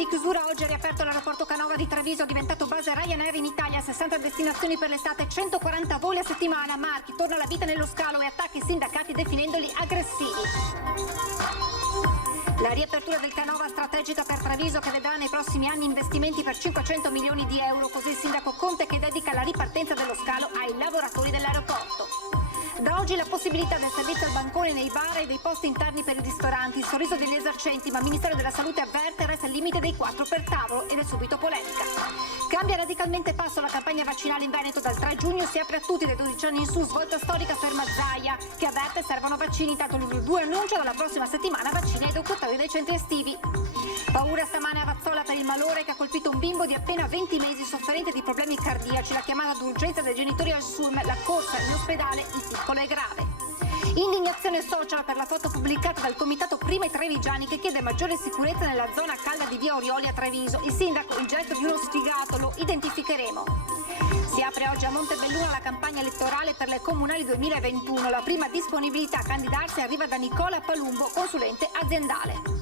di chiusura, oggi è riaperto l'aeroporto Canova di Treviso, diventato base Ryanair in Italia, 60 destinazioni per l'estate, 140 voli a settimana. Marchi, torna la vita nello scalo e attacchi i sindacati definendoli aggressivi. La riapertura del Canova strategica per Treviso, che vedrà nei prossimi anni investimenti per 500 milioni di euro, così il sindaco Conte che dedica la ripartenza dello scalo ai lavoratori dell'aeroporto. Da oggi la possibilità del servizio al bancone nei bar e dei posti interni per i ristoranti, il sorriso degli esercenti, ma il Ministero della Salute avverte resta il limite dei 4 per tavolo ed è subito polemica. Cambia radicalmente passo la campagna vaccinale in Veneto, dal 3 giugno si apre a tutti dai 12 anni in su, svolta storica ferma Zaia, che avverte servono vaccini, tanto l'Uruguay annuncia dalla prossima settimana vaccini ai occupatori dei centri estivi. Paura stamane a Vazzola per il malore che ha colpito un bimbo di appena 20 mesi sofferente di problemi cardiaci, la chiamata d'urgenza dei genitori al SUM, la corsa in ospedale, il piccolo è grave. Indignazione social per la foto pubblicata dal comitato Prima i Trevigiani che chiede maggiore sicurezza nella zona calda di via Orioli a Treviso. Il sindaco, il gesto di uno sfigato, lo identificheremo. Si apre oggi a Montebelluna la campagna elettorale per le comunali 2021. La prima disponibilità a candidarsi arriva da Nicola Palumbo, consulente aziendale.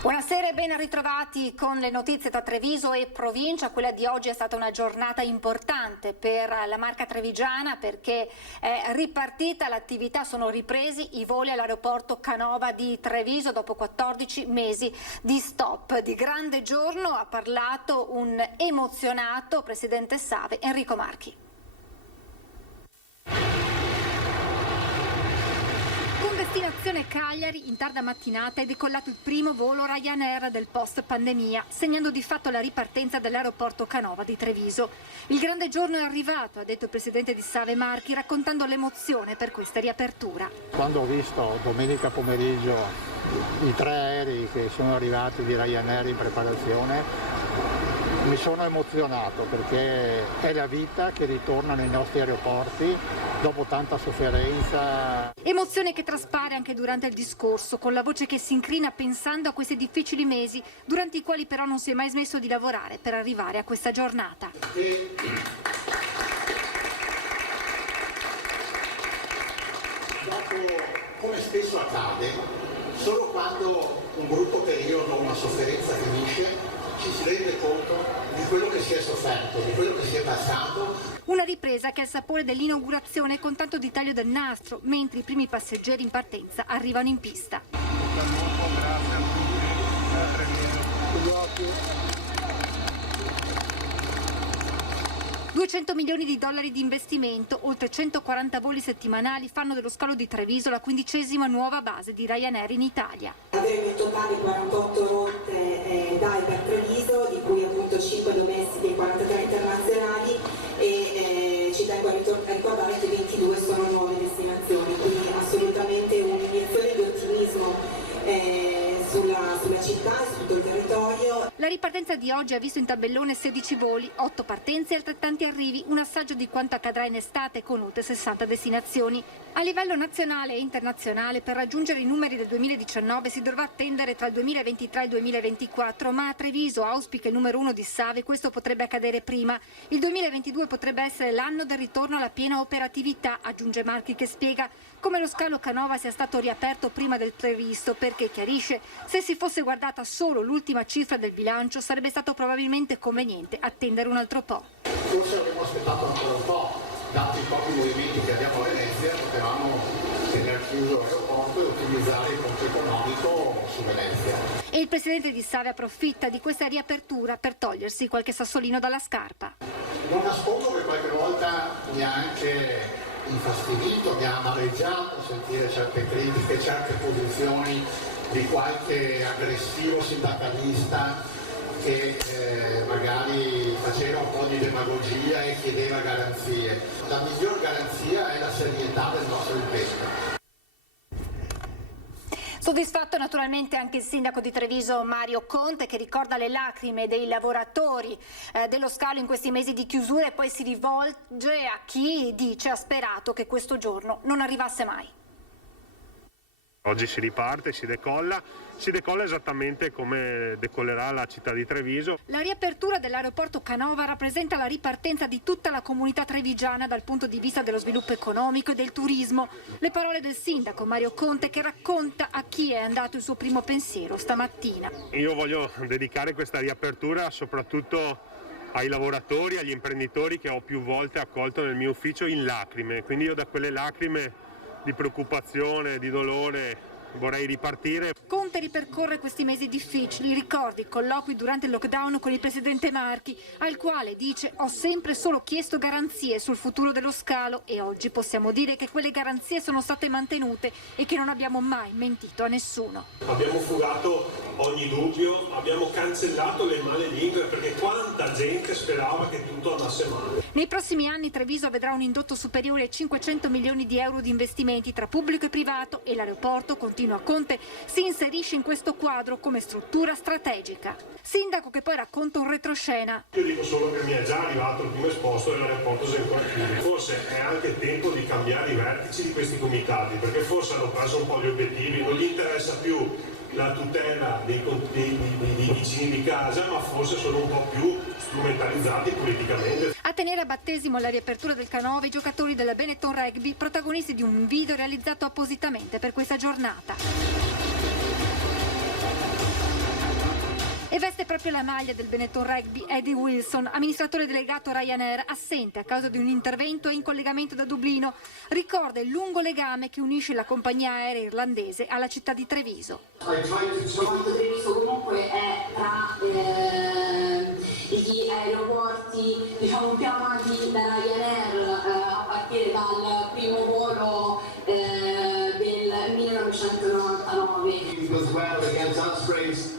Buonasera e ben ritrovati con le notizie da Treviso e provincia. Quella di oggi è stata una giornata importante per la Marca trevigiana perché è ripartita l'attività, sono ripresi i voli all'aeroporto Canova di Treviso dopo 14 mesi di stop. Di grande giorno ha parlato un emozionato presidente SAVE, Enrico Marchi. Destinazione Cagliari, in tarda mattinata è decollato il primo volo Ryanair del post-pandemia, segnando di fatto la ripartenza dell'aeroporto Canova di Treviso. Il grande giorno è arrivato, ha detto il presidente di SAVE Marchi, raccontando l'emozione per questa riapertura. Quando ho visto domenica pomeriggio i 3 aerei che sono arrivati di Ryanair in preparazione, mi sono emozionato perché è la vita che ritorna nei nostri aeroporti dopo tanta sofferenza. Emozione che traspare anche durante il discorso, con la voce che si incrina pensando a questi difficili mesi, durante i quali però non si è mai smesso di lavorare per arrivare a questa giornata. Dopo, come spesso accade, solo quando un brutto periodo, una sofferenza finisce, ci si rende conto di quello che si è sofferto, di quello che si è passato. Una ripresa che ha il sapore dell'inaugurazione con tanto di taglio del nastro, mentre i primi passeggeri in partenza arrivano in pista. 200 milioni di dollari di investimento, oltre 140 voli settimanali fanno dello scalo di Treviso la 15ª nuova base di Ryanair in Italia. Avremo in totale 48 rotte da e per Treviso, di cui appunto 5 domestiche e 43 internazionali e ci tengo a ricordare che 22 sono nuove destinazioni, quindi assolutamente un'iniezione di ottimismo sulla città e su tutto il territorio. La ripartenza di oggi ha visto in tabellone 16 voli, 8 partenze e altrettanti arrivi, un assaggio di quanto accadrà in estate con oltre 60 destinazioni. A livello nazionale e internazionale per raggiungere i numeri del 2019 si dovrà attendere tra il 2023 e il 2024, ma a Treviso, auspica il numero 1 di SAVE, questo potrebbe accadere prima. Il 2022 potrebbe essere l'anno del ritorno alla piena operatività, aggiunge Marchi che spiega come lo scalo Canova sia stato riaperto prima del previsto, perché chiarisce se si fosse guardata solo l'ultima cifra del bilancio sarebbe stato probabilmente conveniente attendere un altro po'. Forse avremmo aspettato ancora un po', dati i pochi movimenti che abbiamo a Venezia, potevamo tenere chiuso l'aeroporto e utilizzare il ponte economico su Venezia. E il presidente di SAVE approfitta di questa riapertura per togliersi qualche sassolino dalla scarpa. Non nascondo che qualche volta mi ha anche infastidito, mi ha amareggiato sentire certe critiche, certe posizioni di qualche aggressivo sindacalista che magari faceva un po' di demagogia e chiedeva garanzie. La miglior garanzia è la serietà del nostro impegno. Soddisfatto naturalmente anche il sindaco di Treviso Mario Conte, che ricorda le lacrime dei lavoratori dello scalo in questi mesi di chiusura e poi si rivolge a chi dice ha sperato che questo giorno non arrivasse mai. Oggi si riparte, si decolla esattamente come decollerà la città di Treviso. La riapertura dell'aeroporto Canova rappresenta la ripartenza di tutta la comunità trevigiana dal punto di vista dello sviluppo economico e del turismo. Le parole del sindaco Mario Conte, che racconta a chi è andato il suo primo pensiero stamattina. Io voglio dedicare questa riapertura soprattutto ai lavoratori, agli imprenditori che ho più volte accolto nel mio ufficio in lacrime. Quindi io da quelle lacrime di preoccupazione, di dolore vorrei ripartire. Conte ripercorre questi mesi difficili, ricordi colloqui durante il lockdown con il presidente Marchi, al quale dice: ho sempre solo chiesto garanzie sul futuro dello scalo e oggi possiamo dire che quelle garanzie sono state mantenute e che non abbiamo mai mentito a nessuno. Abbiamo fugato ogni dubbio, abbiamo cancellato le male lingue perché quanta gente sperava che tutto andasse male. Nei prossimi anni Treviso vedrà un indotto superiore ai 500 milioni di euro di investimenti tra pubblico e privato e l'aeroporto, continua Conte, si inserisce in questo quadro come struttura strategica. Sindaco che poi racconta un retroscena. Io dico solo che mi è già arrivato il primo esposto e l'aeroporto si è ancora chiuso. Forse è anche tempo di cambiare i vertici di questi comitati, perché forse hanno perso un po' gli obiettivi, non gli interessa più la tutela dei vicini di casa, ma forse sono un po' più strumentalizzati politicamente. A tenere a battesimo la riapertura del Canova i giocatori della Benetton Rugby, protagonisti di un video realizzato appositamente per questa giornata. E veste proprio la maglia del Benetton Rugby Eddie Wilson, amministratore delegato Ryanair, assente a causa di un intervento in collegamento da Dublino. Ricorda il lungo legame che unisce la compagnia aerea irlandese alla città di Treviso. Treviso comunque è tra gli aeroporti più amati da Ryanair a partire dal primo volo del 1999.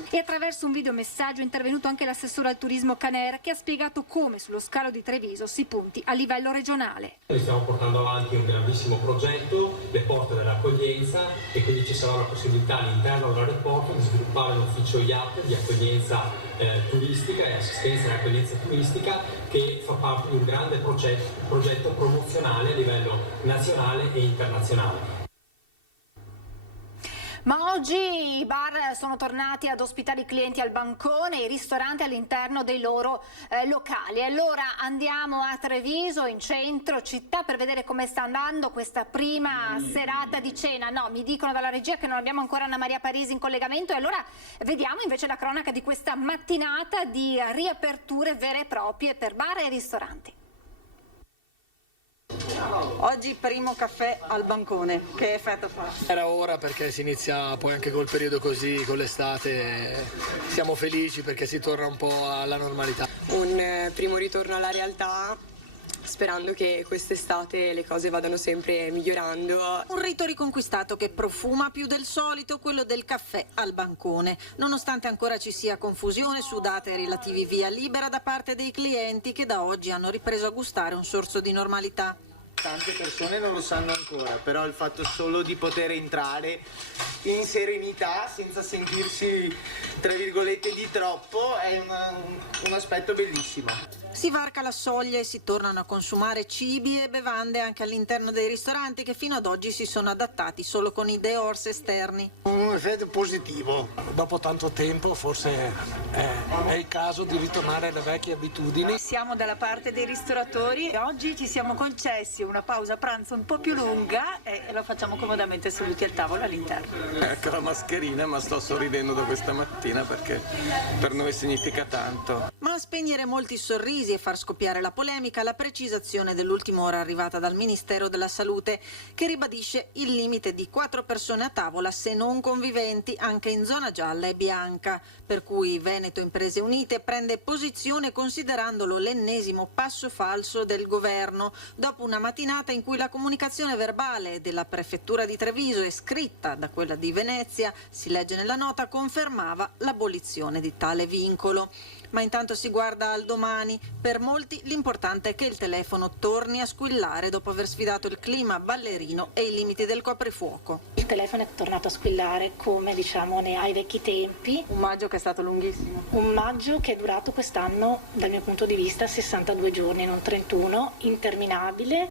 E attraverso un videomessaggio è intervenuto anche l'assessore al turismo Caner, che ha spiegato come sullo scalo di Treviso si punti a livello regionale. Noi stiamo portando avanti un grandissimo progetto, le porte dell'accoglienza, e quindi ci sarà la possibilità all'interno dell'aeroporto di sviluppare un ufficio IAP di accoglienza turistica e assistenza e accoglienza turistica, che fa parte di un grande progetto promozionale a livello nazionale e internazionale. Ma oggi i bar sono tornati ad ospitare i clienti al bancone e i ristoranti all'interno dei loro locali. Allora andiamo a Treviso, in centro città, per vedere come sta andando questa prima serata di cena. No, mi dicono dalla regia che non abbiamo ancora Anna Maria Parisi in collegamento, e allora vediamo invece la cronaca di questa mattinata di riaperture vere e proprie per bar e ristoranti. Oggi primo caffè al bancone, che effetto fa? Era ora, perché si inizia poi anche col periodo così, con l'estate, siamo felici perché si torna un po' alla normalità. Un primo ritorno alla realtà, sperando che quest'estate le cose vadano sempre migliorando. Un rito riconquistato che profuma più del solito quello del caffè al bancone, nonostante ancora ci sia confusione su date relativi via libera da parte dei clienti, che da oggi hanno ripreso a gustare un sorso di normalità. Tante persone non lo sanno ancora, però il fatto solo di poter entrare in serenità senza sentirsi, tra virgolette, di troppo è un aspetto bellissimo. Si varca la soglia e si tornano a consumare cibi e bevande anche all'interno dei ristoranti, che fino ad oggi si sono adattati solo con i dehors esterni. Un effetto positivo. Dopo tanto tempo forse è il caso di ritornare alle vecchie abitudini. Siamo dalla parte dei ristoratori e oggi ci siamo concessi una pausa pranzo un po' più lunga e lo facciamo comodamente seduti al tavolo all'interno. Ecco la mascherina, ma sto sorridendo da questa mattina perché per noi significa tanto. Ma a spegnere molti sorrisi e far scoppiare la polemica, la precisazione dell'ultima ora arrivata dal Ministero della Salute, che ribadisce il limite di 4 persone a tavola se non conviventi anche in zona gialla e bianca, per cui Veneto Imprese Unite prende posizione considerandolo l'ennesimo passo falso del governo, dopo una mattinata in cui la comunicazione verbale della prefettura di Treviso e scritta da quella di Venezia, si legge nella nota, confermava l'abolizione di tale vincolo. Ma intanto si guarda al domani. Per molti l'importante è che il telefono torni a squillare dopo aver sfidato il clima ballerino e i limiti del coprifuoco. Il telefono è tornato a squillare come ai vecchi tempi. Un maggio che è stato lunghissimo. Un maggio che è durato quest'anno, dal mio punto di vista, 62 giorni, non 31, interminabile.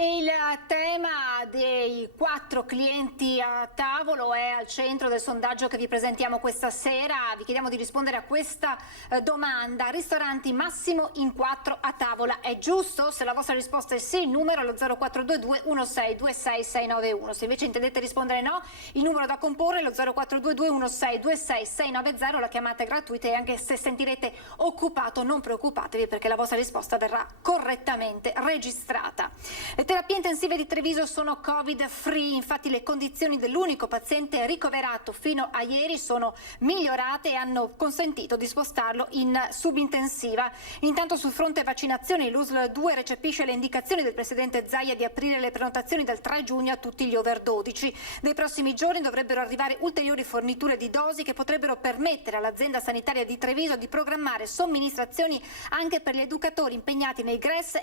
E il tema dei 4 clienti a tavolo è al centro del sondaggio che vi presentiamo questa sera. Vi chiediamo di rispondere a questa domanda: ristoranti massimo in 4 a tavola è giusto? Se la vostra risposta è sì, il numero è lo 0422 1626 691. Se invece intendete rispondere no, il numero da comporre è lo 0422 1626 690. La chiamata è gratuita e anche se sentirete occupato non preoccupatevi, perché la vostra risposta verrà correttamente registrata. Le terapie intensive di Treviso sono Covid-free, infatti le condizioni dell'unico paziente ricoverato fino a ieri sono migliorate e hanno consentito di spostarlo in subintensiva. Intanto sul fronte vaccinazioni l'USL 2 recepisce le indicazioni del presidente Zaia di aprire le prenotazioni dal 3 giugno a tutti gli over 12. Nei prossimi giorni dovrebbero arrivare ulteriori forniture di dosi che potrebbero permettere all'azienda sanitaria di Treviso di programmare somministrazioni anche per gli educatori impegnati nei GREST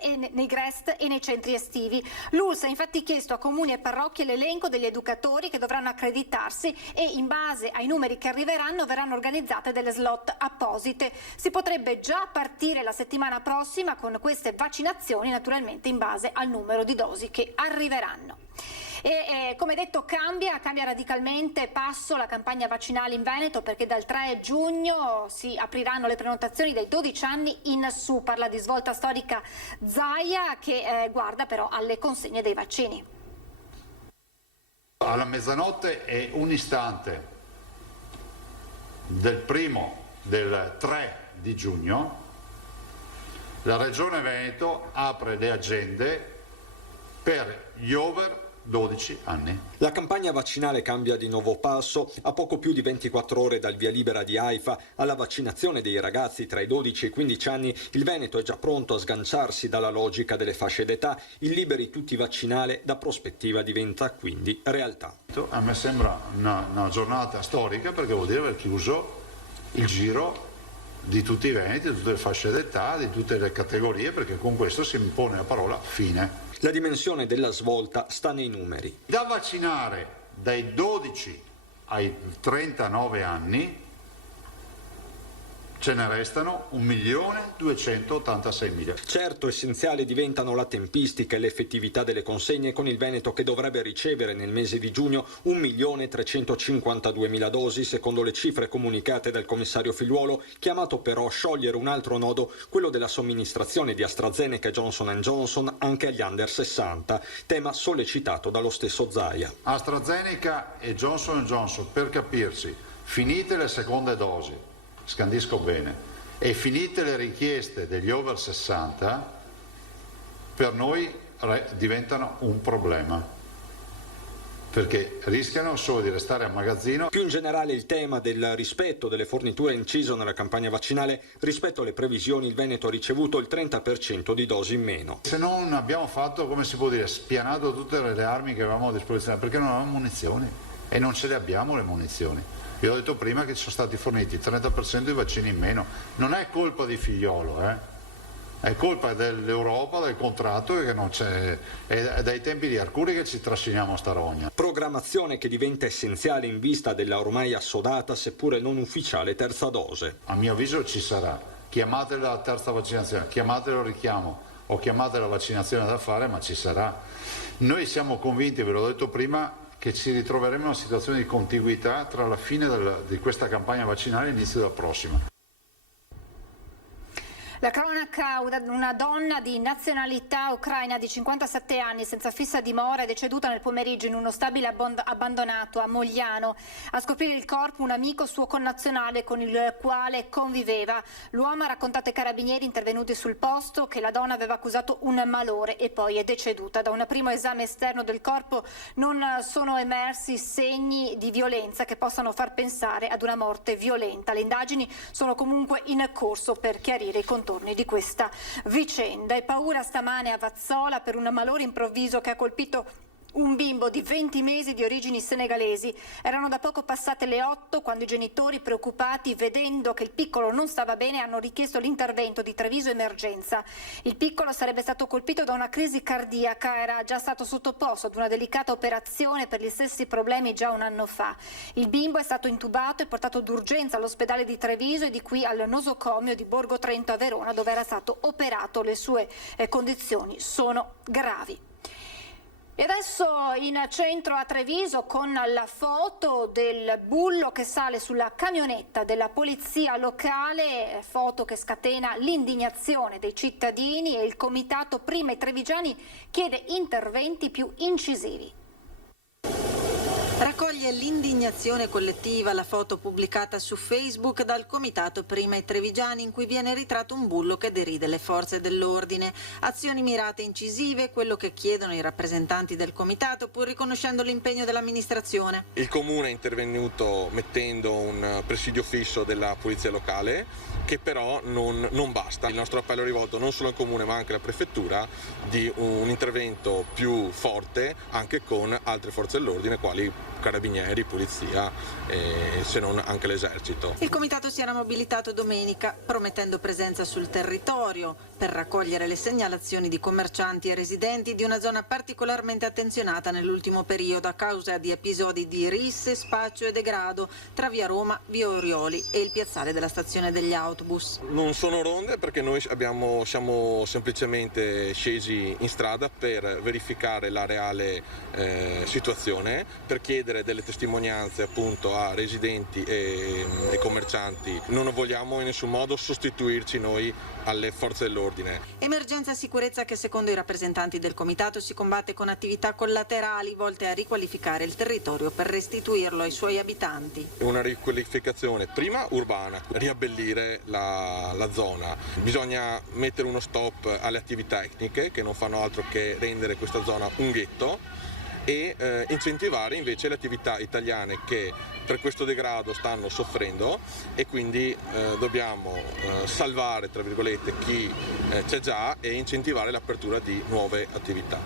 e nei centri estivi. L'ULS ha infatti chiesto a comuni e parrocchie l'elenco degli educatori che dovranno accreditarsi e in base ai numeri che arriveranno verranno organizzate delle slot apposite. Si potrebbe già partire la settimana prossima con queste vaccinazioni, naturalmente in base al numero di dosi che arriveranno. E come detto cambia radicalmente passo la campagna vaccinale in Veneto, perché dal 3 giugno si apriranno le prenotazioni dai 12 anni in su. Parla di svolta storica Zaia, che guarda però alle consegne dei vaccini. Alla mezzanotte è un istante del 3 di giugno la Regione Veneto apre le agende per gli over 12 anni. La campagna vaccinale cambia di nuovo passo. A poco più di 24 ore dal via libera di AIFA alla vaccinazione dei ragazzi tra i 12 e i 15 anni, il Veneto è già pronto a sganciarsi dalla logica delle fasce d'età. Il liberi tutti vaccinale da prospettiva diventa quindi realtà. A me sembra una giornata storica, perché vuol dire aver chiuso il giro di tutti i veneti, di tutte le fasce d'età, di tutte le categorie, perché con questo si impone la parola fine. La dimensione della svolta sta nei numeri. Da vaccinare dai 12 ai 39 anni ce ne restano 1.286.000. Certo, essenziali diventano la tempistica e l'effettività delle consegne, con il Veneto che dovrebbe ricevere nel mese di giugno 1.352.000 dosi, secondo le cifre comunicate dal commissario Figliuolo, chiamato però a sciogliere un altro nodo, quello della somministrazione di AstraZeneca e Johnson & Johnson anche agli under 60, tema sollecitato dallo stesso Zaia. AstraZeneca e Johnson & Johnson, per capirsi, finite le seconde dosi, scandisco bene, e finite le richieste degli over 60, per noi diventano un problema, perché rischiano solo di restare a magazzino. Più in generale il tema del rispetto delle forniture inciso nella campagna vaccinale. Rispetto alle previsioni, il Veneto ha ricevuto il 30% di dosi in meno. Se non abbiamo fatto, come si può dire, spianato tutte le armi che avevamo a disposizione, perché non avevamo munizioni e non ce le abbiamo le munizioni. Vi ho detto prima che ci sono stati forniti il 30% di vaccini in meno. Non è colpa di Figliolo, è colpa dell'Europa, del contratto che non c'è, è dai tempi di Arcuri che ci trasciniamo sta rogna. Programmazione che diventa essenziale in vista della ormai assodata, seppure non ufficiale, terza dose. A mio avviso ci sarà. Chiamatela la terza vaccinazione, chiamatelo richiamo o chiamate la vaccinazione da fare, ma ci sarà. Noi siamo convinti, ve l'ho detto prima, che ci ritroveremo in una situazione di contiguità tra la fine di questa campagna vaccinale e l'inizio della prossima. La cronaca: una donna di nazionalità ucraina di 57 anni senza fissa dimora è deceduta nel pomeriggio in uno stabile abbandonato a Mogliano. A scoprire il corpo un amico suo connazionale con il quale conviveva. L'uomo ha raccontato ai carabinieri intervenuti sul posto che la donna aveva accusato un malore e poi è deceduta. Da un primo esame esterno del corpo non sono emersi segni di violenza che possano far pensare ad una morte violenta. Le indagini sono comunque in corso per chiarire i contorni di questa vicenda. E paura stamane a Vazzola per un malore improvviso che ha colpito un bimbo di 20 mesi di origini senegalesi. Erano da poco passate le 8 quando i genitori, preoccupati vedendo che il piccolo non stava bene, hanno richiesto l'intervento di Treviso Emergenza. Il piccolo sarebbe stato colpito da una crisi cardiaca, era già stato sottoposto ad una delicata operazione per gli stessi problemi già un anno fa. Il bimbo è stato intubato e portato d'urgenza all'ospedale di Treviso e di qui al nosocomio di Borgo Trento a Verona, dove era stato operato. Le sue condizioni sono gravi. E adesso in centro a Treviso con la foto del bullo che sale sulla camionetta della polizia locale, foto che scatena l'indignazione dei cittadini e il comitato Prima i Trevigiani chiede interventi più incisivi. Raccoglie l'indignazione collettiva la foto pubblicata su Facebook dal comitato Prima i Trevigiani in cui viene ritratto un bullo che deride le forze dell'ordine. Azioni mirate e incisive, quello che chiedono i rappresentanti del comitato, pur riconoscendo l'impegno dell'amministrazione. Il comune è intervenuto mettendo un presidio fisso della polizia locale, che però non basta. Il nostro appello è rivolto non solo al comune ma anche alla prefettura di un intervento più forte anche con altre forze dell'ordine quali carabinieri, polizia e se non anche l'esercito. Il comitato si era mobilitato domenica promettendo presenza sul territorio per raccogliere le segnalazioni di commercianti e residenti di una zona particolarmente attenzionata nell'ultimo periodo a causa di episodi di risse, spaccio e degrado tra via Roma, via Orioli e il piazzale della stazione degli autobus. Non sono ronde perché noi siamo semplicemente scesi in strada per verificare la reale situazione, per chiedere delle testimonianze appunto a residenti e commercianti. Non vogliamo in nessun modo sostituirci noi alle forze dell'ordine. Emergenza sicurezza che secondo i rappresentanti del comitato si combatte con attività collaterali volte a riqualificare il territorio per restituirlo ai suoi abitanti. Una riqualificazione prima urbana, riabbellire la zona. Bisogna mettere uno stop alle attività etniche che non fanno altro che rendere questa zona un ghetto e incentivare invece le attività italiane che per questo degrado stanno soffrendo e quindi dobbiamo salvare tra virgolette chi c'è già e incentivare l'apertura di nuove attività.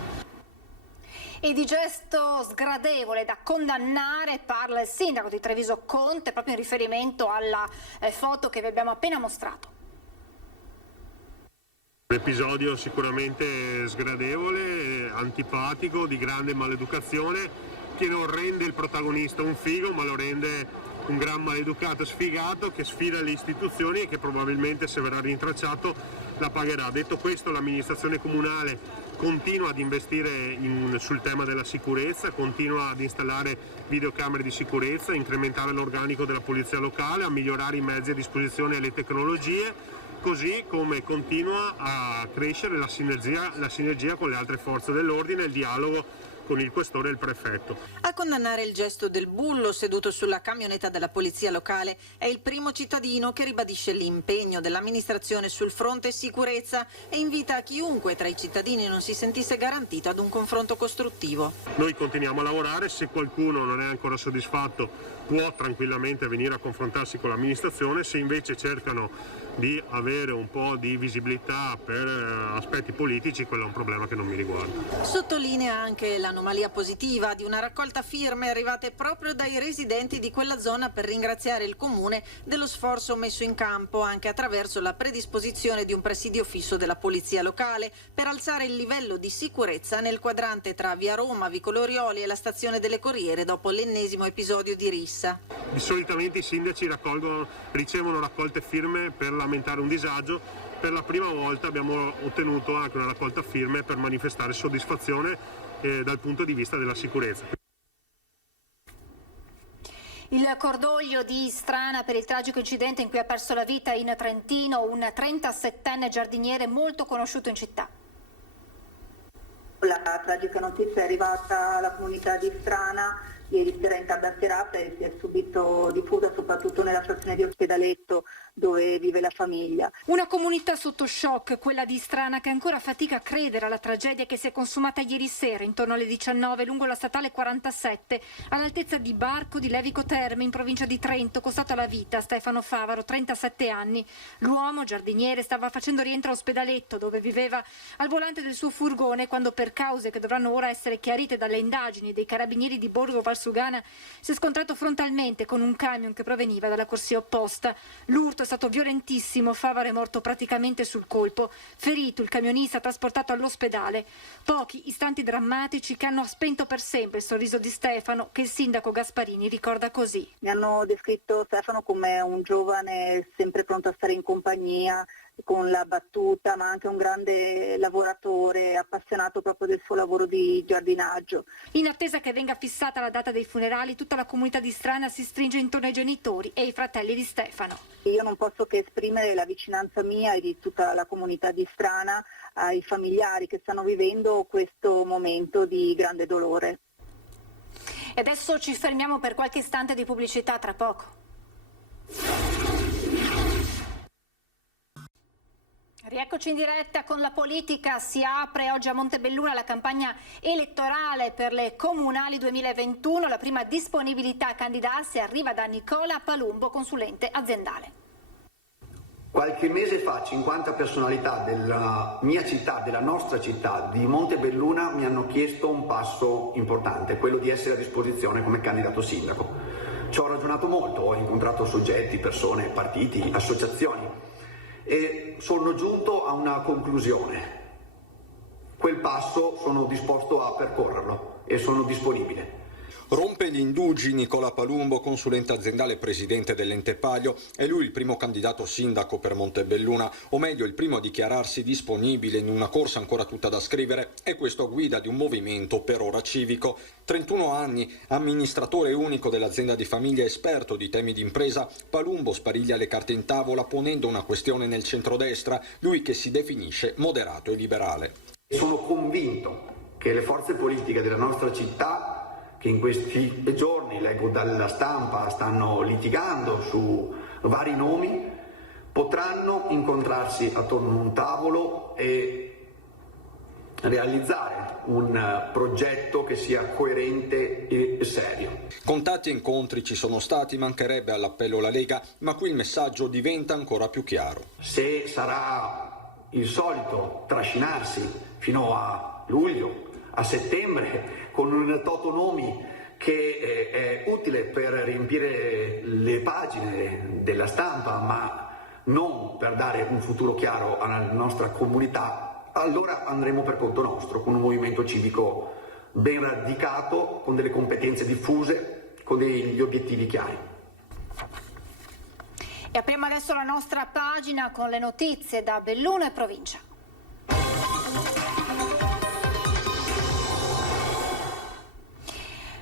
E di gesto sgradevole da condannare parla il sindaco di Treviso Conte proprio in riferimento alla foto che vi abbiamo appena mostrato. Un episodio sicuramente sgradevole, antipatico, di grande maleducazione, che non rende il protagonista un figo, ma lo rende un gran maleducato sfigato che sfida le istituzioni e che probabilmente, se verrà rintracciato, la pagherà. Detto questo, l'amministrazione comunale continua ad investire sul tema della sicurezza, continua ad installare videocamere di sicurezza, a incrementare l'organico della polizia locale, a migliorare i mezzi a disposizione e le tecnologie, così come continua a crescere la sinergia con le altre forze dell'ordine e il dialogo con il questore e il prefetto. A condannare il gesto del bullo seduto sulla camionetta della polizia locale è il primo cittadino che ribadisce l'impegno dell'amministrazione sul fronte sicurezza e invita chiunque tra i cittadini non si sentisse garantito ad un confronto costruttivo. Noi continuiamo a lavorare, se qualcuno non è ancora soddisfatto può tranquillamente venire a confrontarsi con l'amministrazione, se invece cercano di avere un po' di visibilità per aspetti politici, quello è un problema che non mi riguarda. Sottolinea anche l'anomalia positiva di una raccolta firme arrivate proprio dai residenti di quella zona per ringraziare il comune dello sforzo messo in campo anche attraverso la predisposizione di un presidio fisso della polizia locale per alzare il livello di sicurezza nel quadrante tra via Roma, vicolo Orioli e la stazione delle Corriere dopo l'ennesimo episodio di rissa. Solitamente i sindaci ricevono raccolte firme per lamentare un disagio. Per la prima volta abbiamo ottenuto anche una raccolta firme per manifestare soddisfazione dal punto di vista della sicurezza. Il cordoglio di Istrana per il tragico incidente in cui ha perso la vita in Trentino un 37enne giardiniere molto conosciuto in città. La tragica notizia è arrivata alla comunità di Istrana ieri sera in tarda serata e si è subito diffusa soprattutto nella frazione di Ospedaletto dove vive la famiglia. Una comunità sotto shock, quella di Istrana, che ancora fatica a credere alla tragedia che si è consumata ieri sera intorno alle 19 lungo la statale 47 all'altezza di Barco di Levico Terme in provincia di Trento, costato la vita a Stefano Favaro, 37 anni. L'uomo giardiniere stava facendo rientro a Ospedaletto dove viveva al volante del suo furgone quando, per cause che dovranno ora essere chiarite dalle indagini dei carabinieri di Borgo Val Valsugana si è scontrato frontalmente con un camion che proveniva dalla corsia opposta. L'urto è stato violentissimo, Favaro è morto praticamente sul colpo, ferito il camionista trasportato all'ospedale. Pochi istanti drammatici che hanno spento per sempre il sorriso di Stefano, che il sindaco Gasparini ricorda così. Mi hanno descritto Stefano come un giovane sempre pronto a stare in compagnia, con la battuta, ma anche un grande lavoratore, appassionato proprio del suo lavoro di giardinaggio. In attesa che venga fissata la data dei funerali, tutta la comunità di Strana si stringe intorno ai genitori e ai fratelli di Stefano. Io non posso che esprimere la vicinanza mia e di tutta la comunità di Strana ai familiari che stanno vivendo questo momento di grande dolore. E adesso ci fermiamo per qualche istante di pubblicità, tra poco. Rieccoci in diretta con la politica. Si apre oggi a Montebelluna la campagna elettorale per le comunali 2021. La prima disponibilità a candidarsi arriva da Nicola Palumbo, consulente aziendale. Qualche mese fa 50 personalità della mia città, della nostra città, di Montebelluna, mi hanno chiesto un passo importante, quello di essere a disposizione come candidato sindaco. Ci ho ragionato molto, ho incontrato soggetti, persone, partiti, associazioni e sono giunto a una conclusione. Quel passo sono disposto a percorrerlo e sono disponibile. Rompe gli indugi Nicola Palumbo, consulente aziendale e presidente dell'Ente Palio. È lui il primo candidato sindaco per Montebelluna, o meglio il primo a dichiararsi disponibile in una corsa ancora tutta da scrivere, e questo a guida di un movimento per ora civico. 31 anni, amministratore unico dell'azienda di famiglia, esperto di temi di impresa, Palumbo spariglia le carte in tavola ponendo una questione nel centrodestra, lui che si definisce moderato e liberale. Sono convinto che le forze politiche della nostra città, che in questi giorni, leggo dalla stampa, stanno litigando su vari nomi, potranno incontrarsi attorno a un tavolo e realizzare un progetto che sia coerente e serio. Contatti e incontri ci sono stati, mancherebbe all'appello la Lega, ma qui il messaggio diventa ancora più chiaro. Se sarà il solito trascinarsi fino a luglio, a settembre, con un totonomi che è utile per riempire le pagine della stampa, ma non per dare un futuro chiaro alla nostra comunità, allora andremo per conto nostro, con un movimento civico ben radicato, con delle competenze diffuse, con degli obiettivi chiari. E apriamo adesso la nostra pagina con le notizie da Belluno e provincia.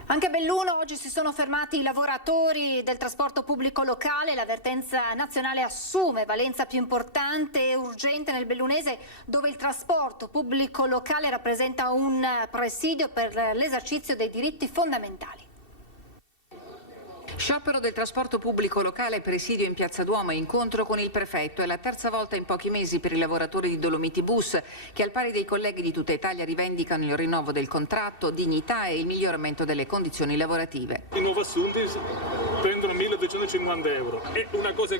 Anche a Belluno oggi si sono fermati i lavoratori del trasporto pubblico locale. L'avvertenza nazionale assume valenza più importante e urgente nel bellunese, dove il trasporto pubblico locale rappresenta un presidio per l'esercizio dei diritti fondamentali. Sciopero del trasporto pubblico locale, presidio in Piazza Duomo e incontro con il prefetto. È la terza volta in pochi mesi per i lavoratori di Dolomiti Bus, che al pari dei colleghi di tutta Italia rivendicano il rinnovo del contratto, dignità e il miglioramento delle condizioni lavorative. I nuovi assunti prendono 1.250 euro. È una cosa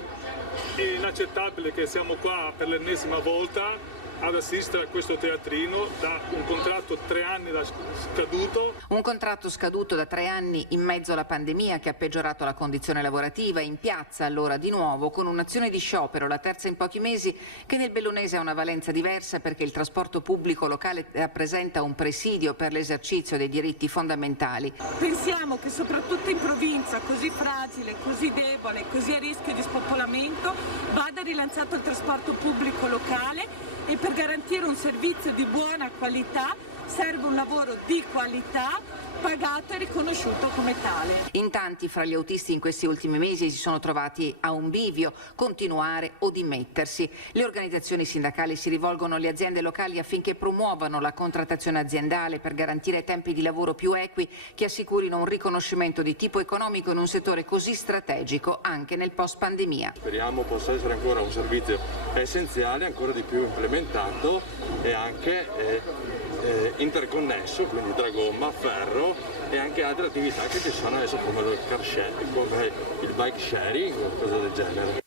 inaccettabile che siamo qua per l'ennesima volta ad assistere a questo teatrino da un contratto 3 anni da scaduto. Un contratto scaduto da 3 anni in mezzo alla pandemia che ha peggiorato la condizione lavorativa. In piazza allora di nuovo con un'azione di sciopero, la terza in pochi mesi, che nel bellunese ha una valenza diversa perché il trasporto pubblico locale rappresenta un presidio per l'esercizio dei diritti fondamentali. Pensiamo che soprattutto in provincia così fragile, così debole, così a rischio di spopolamento vada rilanciato il trasporto pubblico locale, e per garantire un servizio di buona qualità serve un lavoro di qualità, pagato e riconosciuto come tale. In tanti fra gli autisti in questi ultimi mesi si sono trovati a un bivio, continuare o dimettersi. Le organizzazioni sindacali si rivolgono alle aziende locali affinché promuovano la contrattazione aziendale per garantire tempi di lavoro più equi che assicurino un riconoscimento di tipo economico in un settore così strategico anche nel post-pandemia. Speriamo possa essere ancora un servizio essenziale, ancora di più implementato e anche interconnesso, quindi tra gomma, ferro e anche altre attività che ci sono adesso come il car sharing, come il bike sharing o cose del genere.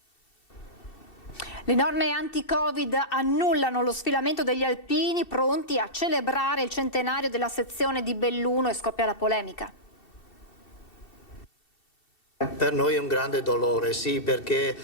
Le norme anti-Covid annullano lo sfilamento degli alpini pronti a celebrare il centenario della sezione di Belluno e scoppia la polemica. Per noi è un grande dolore, sì, perché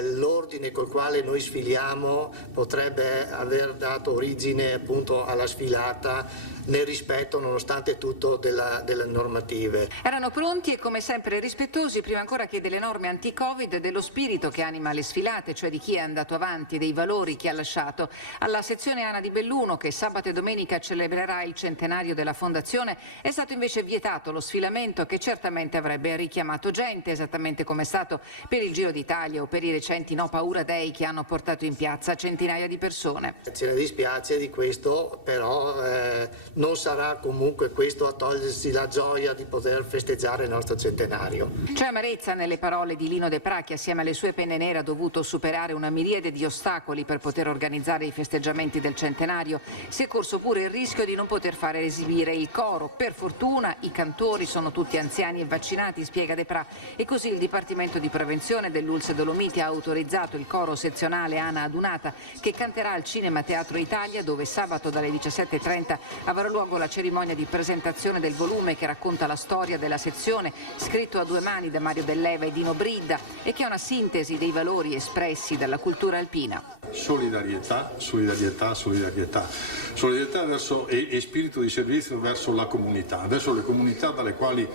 l'ordine col quale noi sfiliamo potrebbe aver dato origine appunto alla sfilata nel rispetto, nonostante tutto, delle normative. Erano pronti e come sempre rispettosi, prima ancora che delle norme anti-Covid, dello spirito che anima le sfilate, cioè di chi è andato avanti, dei valori che ha lasciato. Alla sezione Ana di Belluno, che sabato e domenica celebrerà il centenario della fondazione, è stato invece vietato lo sfilamento, che certamente avrebbe richiamato gente, esattamente come è stato per il Giro d'Italia o per i recenti No Paura Day che hanno portato in piazza centinaia di persone. Ce ne dispiace di questo, però non sarà comunque questo a togliersi la gioia di poter festeggiare il nostro centenario. C'è amarezza nelle parole di Lino De Pra, che assieme alle sue penne nere ha dovuto superare una miriade di ostacoli per poter organizzare i festeggiamenti del centenario. Si è corso pure il rischio di non poter fare esibire il coro. Per fortuna i cantori sono tutti anziani e vaccinati, spiega De Pra, e così il Dipartimento di Prevenzione dell'Ulse Dolomiti ha autorizzato il coro sezionale Ana Adunata, che canterà al Cinema Teatro Italia, dove sabato dalle 17:30 avrà luogo la cerimonia di presentazione del volume che racconta la storia della sezione, scritto a due mani da Mario Dell'Eva e Dino Bridda, e che è una sintesi dei valori espressi dalla cultura alpina. Solidarietà, solidarietà, solidarietà. Solidarietà verso, e spirito di servizio verso la comunità, verso le comunità dalle quali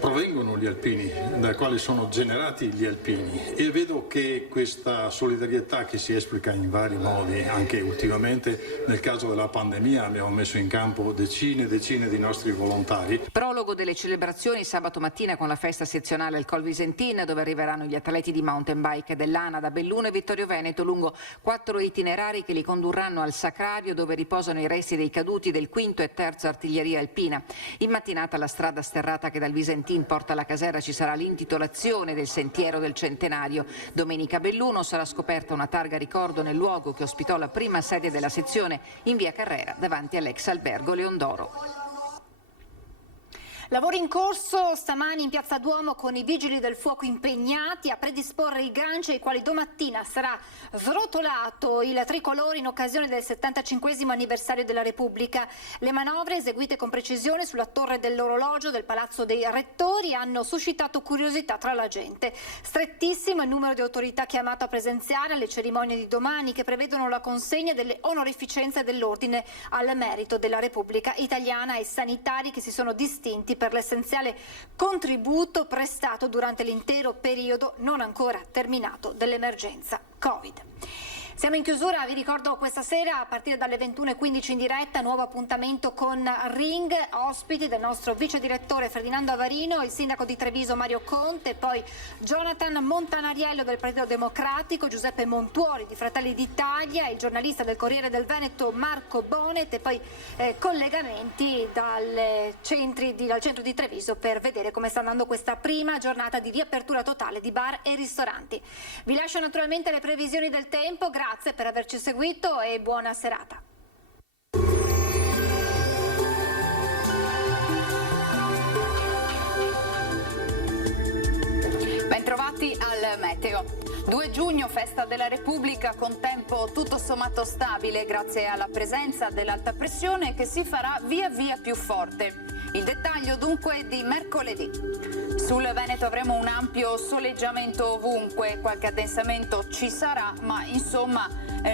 provengono gli alpini, dai quali sono generati gli alpini, e vedo che questa solidarietà, che si esplica in vari modi, anche ultimamente nel caso della pandemia abbiamo messo in campo decine e decine di nostri volontari. Prologo delle celebrazioni sabato mattina con la festa sezionale al Col Visentin, dove arriveranno gli atleti di mountain bike dell'ANA da Belluno e Vittorio Veneto lungo 4 itinerari che li condurranno al Sacrario, dove riposano i resti dei caduti del 5° e 3° Artiglieria Alpina. In mattinata la strada sterrata che dal Visentin porta alla Casera ci sarà l'intitolazione del sentiero del centenario. Domenica a Belluno sarà scoperta una targa ricordo nel luogo che ospitò la prima sede della sezione, in via Carrera, davanti all'ex albergo Leondoro. Lavori in corso stamani in Piazza Duomo con i vigili del fuoco impegnati a predisporre i ganci ai quali domattina sarà srotolato il tricolore in occasione del 75° anniversario della Repubblica. Le manovre, eseguite con precisione sulla torre dell'orologio del Palazzo dei Rettori, hanno suscitato curiosità tra la gente. Strettissimo il numero di autorità chiamato a presenziare alle cerimonie di domani, che prevedono la consegna delle onorificenze dell'Ordine al merito della Repubblica Italiana e sanitari che si sono distinti per l'essenziale contributo prestato durante l'intero periodo non ancora terminato dell'emergenza Covid. Siamo in chiusura, vi ricordo questa sera a partire dalle 21:15 in diretta, nuovo appuntamento con Ring, ospiti del nostro vice direttore Ferdinando Avarino, il sindaco di Treviso Mario Conte, poi Jonathan Montanariello del Partito Democratico, Giuseppe Montuori di Fratelli d'Italia, il giornalista del Corriere del Veneto Marco Bonet, e poi collegamenti dal centro di Treviso per vedere come sta andando questa prima giornata di riapertura totale di bar e ristoranti. Vi lascio naturalmente le previsioni del tempo. Grazie per averci seguito e buona serata. Bentrovati al meteo. 2 giugno, festa della Repubblica, con tempo tutto sommato stabile grazie alla presenza dell'alta pressione che si farà via via più forte. Il dettaglio dunque di mercoledì. Sul Veneto avremo un ampio soleggiamento ovunque, qualche addensamento ci sarà, ma insomma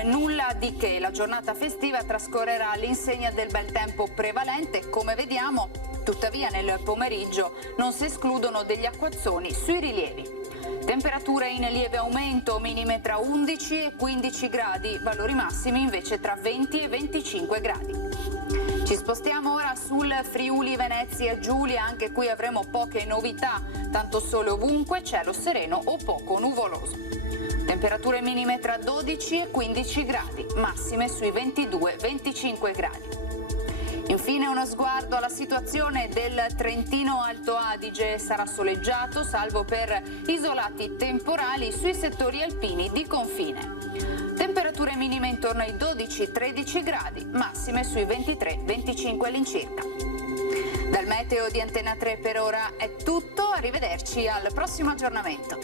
nulla di che. La giornata festiva trascorrerà all'insegna del bel tempo prevalente, come vediamo. Tuttavia nel pomeriggio non si escludono degli acquazzoni sui rilievi. Temperature in lieve aumento, minime tra 11 e 15 gradi, valori massimi invece tra 20 e 25 gradi. Ci spostiamo ora sul Friuli Venezia Giulia, anche qui avremo poche novità, tanto sole ovunque, cielo sereno o poco nuvoloso. Temperature minime tra 12 e 15 gradi, massime sui 22-25 gradi. Infine uno sguardo alla situazione del Trentino Alto Adige. Sarà soleggiato, salvo per isolati temporali sui settori alpini di confine. Temperature minime intorno ai 12-13 gradi, massime sui 23-25 all'incirca. Dal meteo di Antena 3 per ora è tutto, arrivederci al prossimo aggiornamento.